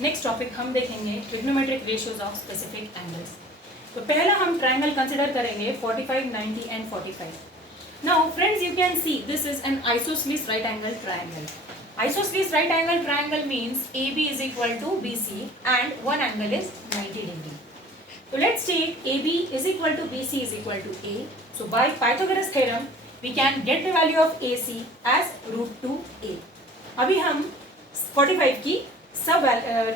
Next topic हम देखेंगे trigonometric ratios of specific angles. तो पहला हम ट्राइंगल कंसिडर करेंगे 45, 90 and 45। Now friends, you can see this is an isosceles right angle triangle. Isosceles right angle triangle means AB is equal to BC and one angle is 90 degree. So let's take AB is equal to BC is equal to A. So by Pythagoras theorem we can get the value of AC as root 2A. अभी हम 45 की सब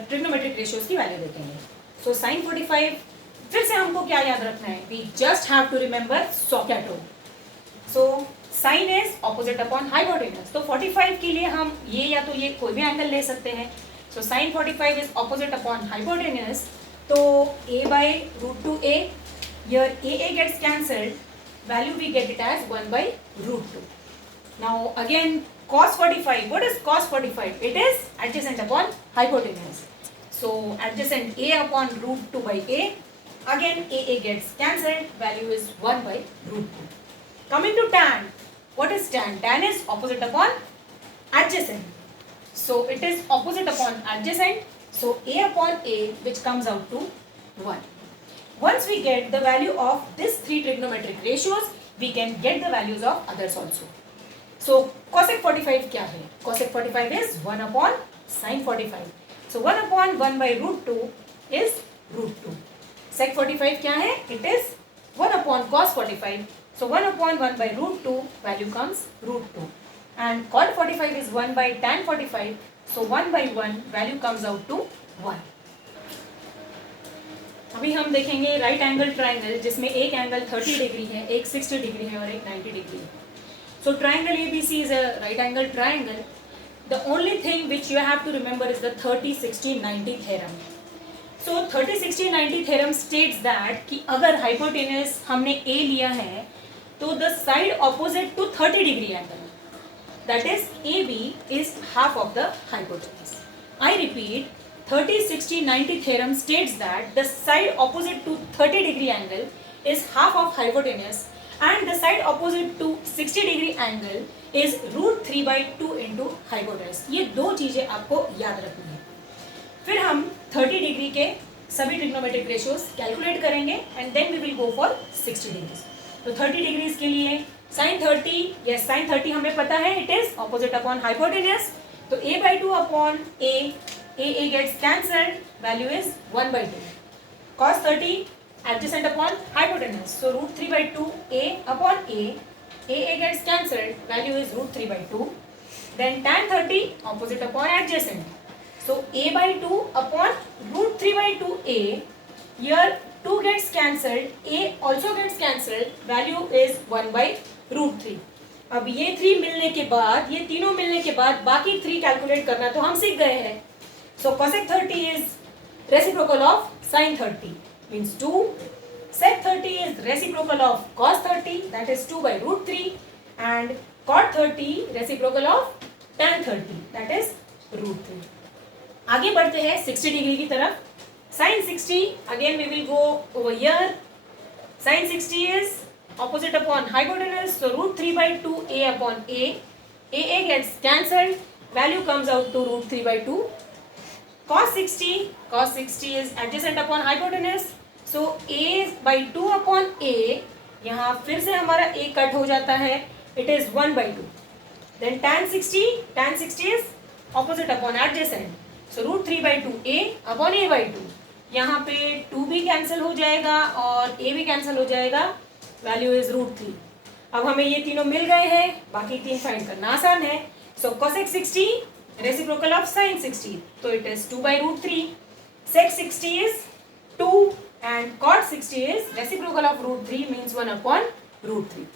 trigonometric ratios की value देखेंगे. सो sin 45 फिर से हमको क्या याद रखना है? We just have to remember SOHCAHTOA. So sine is opposite upon hypotenuse. तो 45 के लिए हम ये या तो ये कोई भी एंगल ले सकते हैं. So sine 45 is opposite upon hypotenuse. तो a by root two A, here a gets cancelled, value we get it as 1 by root two. Now again cos 45, what is cos 45? It is adjacent upon hypotenuse. So adjacent a upon root 2 by a. Again a gets cancelled, value is 1 by root 2. Coming to tan, what is tan? Tan is opposite upon adjacent. So it is opposite upon adjacent. So a upon a, which comes out to 1. Once we get the value of this three trigonometric ratios, we can get the values of others also. So cosec 45 क्या है? Cosec 45 is 1 upon sin 45. So 1 upon 1 by root 2 is root 2. Sec 45 क्या है? It is 1 upon cos 45. So 1 upon 1 by root 2, value comes root 2. And cot 45 is 1 by tan 45. So 1 by 1, value comes out to 1. अभी हम देखेंगे right angle triangle जिसमें एक angle 30 degree है, एक 60 degree है और एक 90 डिग्री है. So triangle ABC is a right angle triangle. The only thing which you have to remember is the 30, 60, 90 theorem. So 30, 60, 90 theorem states that कि अगर hypotenuse हमने A लिया है तो the side opposite to 30 degree angle, that is AB, is half of the hypotenuse. I repeat, 30, 60, 90 theorem states that the side opposite to 30 degree angle is half of hypotenuse. And the side opposite to 60 degree angle is root 3 by 2 into hypotenuse. ये दो चीजें आपको याद रखनी है. फिर हम 30 degree के सभी ट्रिग्नोमेट्रिक रेशियोज कैलकुलेट करेंगे and then we will go for 60 degrees. तो 30 डिग्रीज के लिए sin 30, yes sin 30 हमें पता है it is opposite upon hypotenuse. तो a by 2 upon a gets cancelled, value is 1 by 2. Cos 30 adjacent upon hypotenuse. So root 3 by 2 a upon a gets cancelled, value is root 3 by 2. Then tan 30 opposite upon adjacent. So a by 2 upon root 3 by 2a, here 2 gets cancelled, a also gets cancelled, value is 1 by root 3. अब ये 3 मिलने के बाद, ये तीनों मिलने के बाद बाकी 3 कैलकुलेट करना तो हम सीख गए हैं. So cosec 30 is reciprocal of sin 30. Means 2. Sec 30 is reciprocal of cos 30, that is 2 by root 3, and cot 30 reciprocal of tan 30, that is root 3. आगे बढ़ते हैं 60 डिग्री की तरफ. sin 60, again we will go over here. sin 60 is opposite upon hypotenuse, so root 3 by 2 a upon a gets cancelled, value comes out to root 3 by 2. cos 60 is adjacent upon hypotenuse. So a by 2 upon a, यहाँ फिर से हमारा a cut हो जाता है, it is 1 by 2. Then tan 60 is opposite upon adjacent. So root 3 by 2 a upon a by 2. यहाँ पे 2 भी कैंसिल हो जाएगा और a भी कैंसिल हो जाएगा, वैल्यू इज रूट 3. अब हमें ये तीनों मिल गए हैं, बाकी 3 फाइंड करना आसान है. So cosec 60 reciprocal of sin 60, so it is 2 by root 3. Sec 60 is 2 and cot 60 is reciprocal of root 3, means 1 upon root 3.